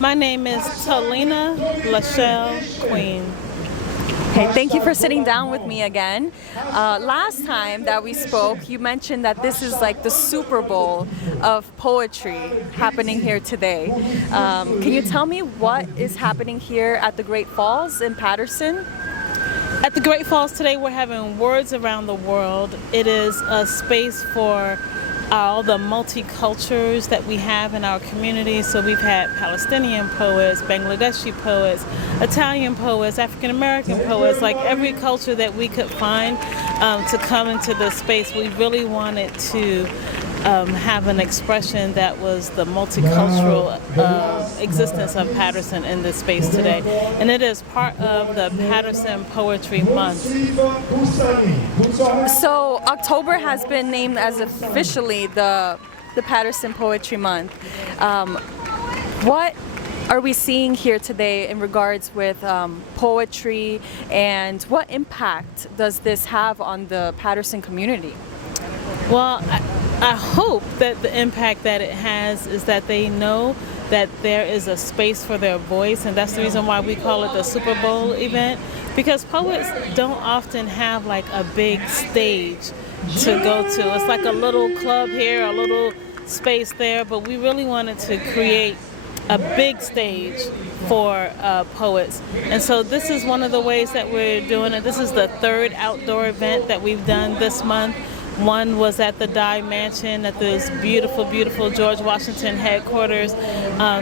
My name is Talena Lachelle Queen. Hey, thank you for sitting down with me again. Last time that we spoke, you mentioned that this is like the Super Bowl of poetry happening here today. Can you tell me what is happening here at the Great Falls in Paterson? At the Great Falls today, we're having Words Around the World. It is a space for all the multicultures that we have in our community. So we've had Palestinian poets, Bangladeshi poets, Italian poets, African American poets, like every culture that we could find to come into this space. We really wanted to have an expression that was the multicultural existence of Paterson in this space today. And it is part of the Paterson Poetry Month. So October has been named as officially the Paterson Poetry Month. What are we seeing here today in regards with poetry, and what impact does this have on the Paterson community? Well, I hope that the impact that it has is that they know that there is a space for their voice, and that's the reason why we call it the Super Bowl event, because poets don't often have like a big stage to go to. It's like a little club here, a little space there, but we really wanted to create a big stage for poets. And so this is one of the ways that we're doing it. This is the third outdoor event that we've done this month. One was at the Dye Mansion at this beautiful, beautiful George Washington headquarters.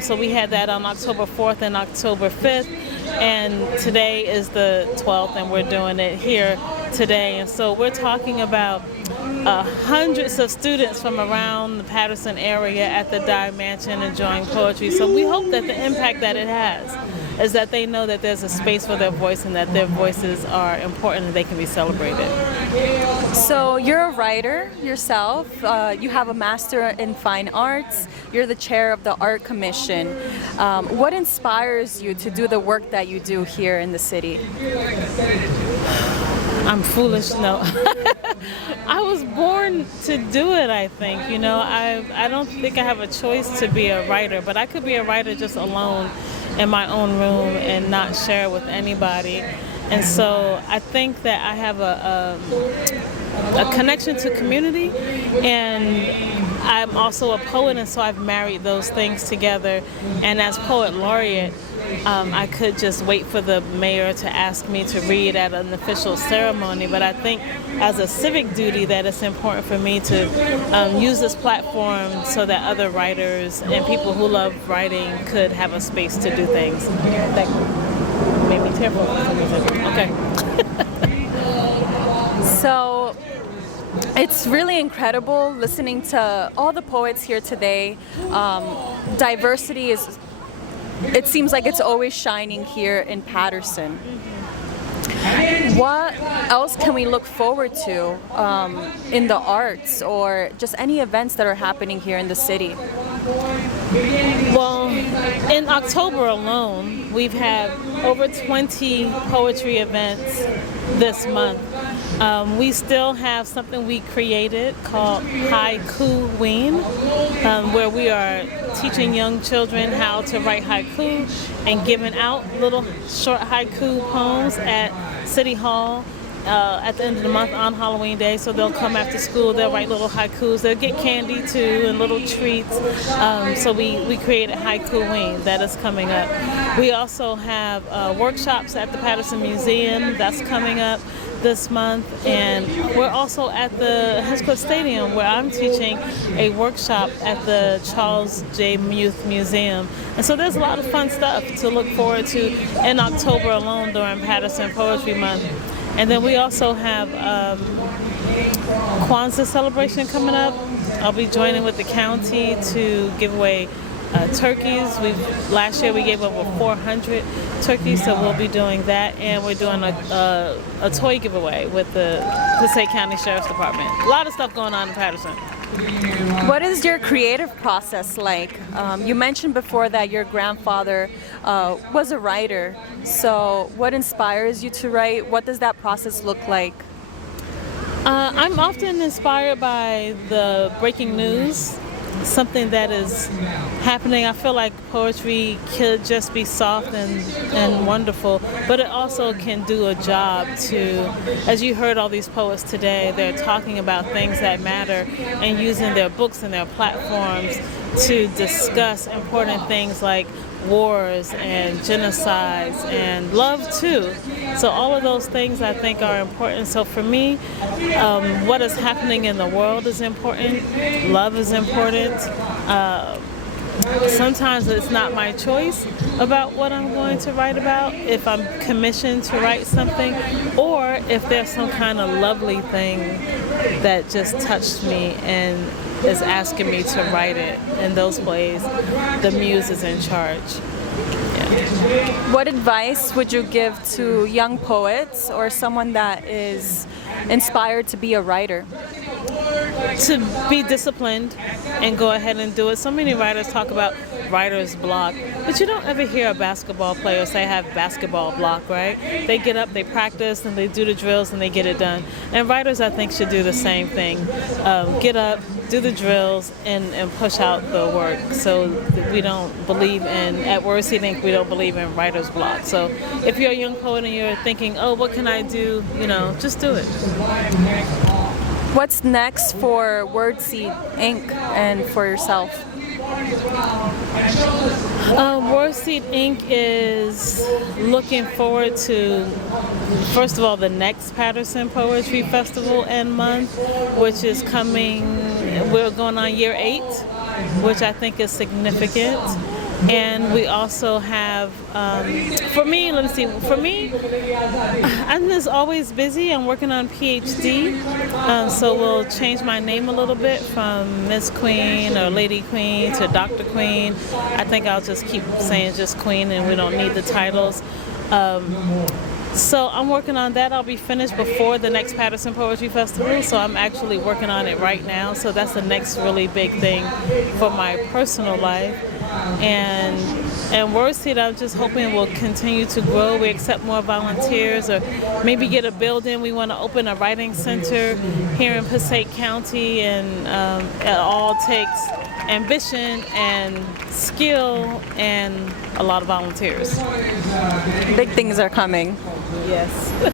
So we had that on October 4th and October 5th. And today is the 12th, and we're doing it here today. And so we're talking about hundreds of students from around the Paterson area at the Dye Mansion enjoying poetry. So we hope that the impact that it has is that they know that there's a space for their voice and that their voices are important and they can be celebrated. So you're a writer yourself. You have a master in fine arts. You're the chair of the art commission. What inspires you to do the work that you do here in the city? I'm foolish, no. I was born to do it, I think. You know, I don't think I have a choice to be a writer, but I could be a writer just alone in my own room and not share with anybody. And so I think that I have a connection to community, and I'm also a poet, and so I've married those things together. And as poet laureate, I could just wait for the mayor to ask me to read at an official ceremony, but I think as a civic duty that it's important for me to use this platform so that other writers and people who love writing could have a space to do things. That made me tearful for some reason. Okay. So it's really incredible listening to all the poets here today. Diversity is, it seems like it's always shining here in Paterson. What else can we look forward to in the arts or just any events that are happening here in the city? Well, in October alone, we've had over 20 poetry events this month. We still have something we created called Haiku Ween, where we are teaching young children how to write haiku and giving out little short haiku poems at City Hall at the end of the month on Halloween Day. So they'll come after school, they'll write little haikus, they'll get candy too and little treats. So we created Haiku Ween that is coming up. We also have workshops at the Paterson Museum that's coming up this month, and we're also at the Hedgecliff Stadium where I'm teaching a workshop at the Charles J. Youth Museum. And so there's a lot of fun stuff to look forward to in October alone during Paterson Poetry Month. And then we also have Kwanzaa celebration coming up. I'll be joining with the county to give away turkeys. Last year we gave over 400 turkeys, so we'll be doing that, and we're doing a toy giveaway with the Passaic County Sheriff's Department. A lot of stuff going on in Paterson. What is your creative process like? You mentioned before that your grandfather was a writer, so what inspires you to write? What does that process look like? I'm often inspired by the breaking news something that is happening. I feel like poetry could just be soft and wonderful, but it also can do a job to, as you heard all these poets today, they're talking about things that matter and using their books and their platforms to discuss important things like wars and genocides and love too. So all of those things I think are important. So for me, what is happening in the world is important. Love is important. Sometimes it's not my choice about what I'm going to write about, if I'm commissioned to write something, or if there's some kind of lovely thing that just touched me and is asking me to write it. In those ways, the muse is in charge. Yeah. What advice would you give to young poets or someone that is inspired to be a writer? To be disciplined and go ahead and do it. So many writers talk about writer's block, but you don't ever hear a basketball player say have basketball block, right? They get up, they practice, and they do the drills, and they get it done. And writers, I think, should do the same thing. Get up, do the drills, and push out the work. So we don't believe in, at Wordseed Inc., we don't believe in writer's block. So if you're a young poet and you're thinking, oh, what can I do? Just do it. What's next for Wordseed Inc. and for yourself? Wordseed Inc. is looking forward to, first of all, the next Paterson Poetry Festival and Month, which is coming, we're going on year 8, which I think is significant. And we also have, for me, I'm just always busy. I'm working on PhD, so we'll change my name a little bit from Miss Queen or Lady Queen to Dr. Queen. I think I'll just keep saying just Queen, and we don't need the titles. So I'm working on that. I'll be finished before the next Paterson Poetry Festival, so I'm actually working on it right now. So that's the next really big thing for my personal life. And Wordseed, I'm just hoping will continue to grow. We accept more volunteers, or maybe get a building. We want to open a writing center here in Passaic County, and it all takes ambition and skill and a lot of volunteers. Big things are coming. Yes.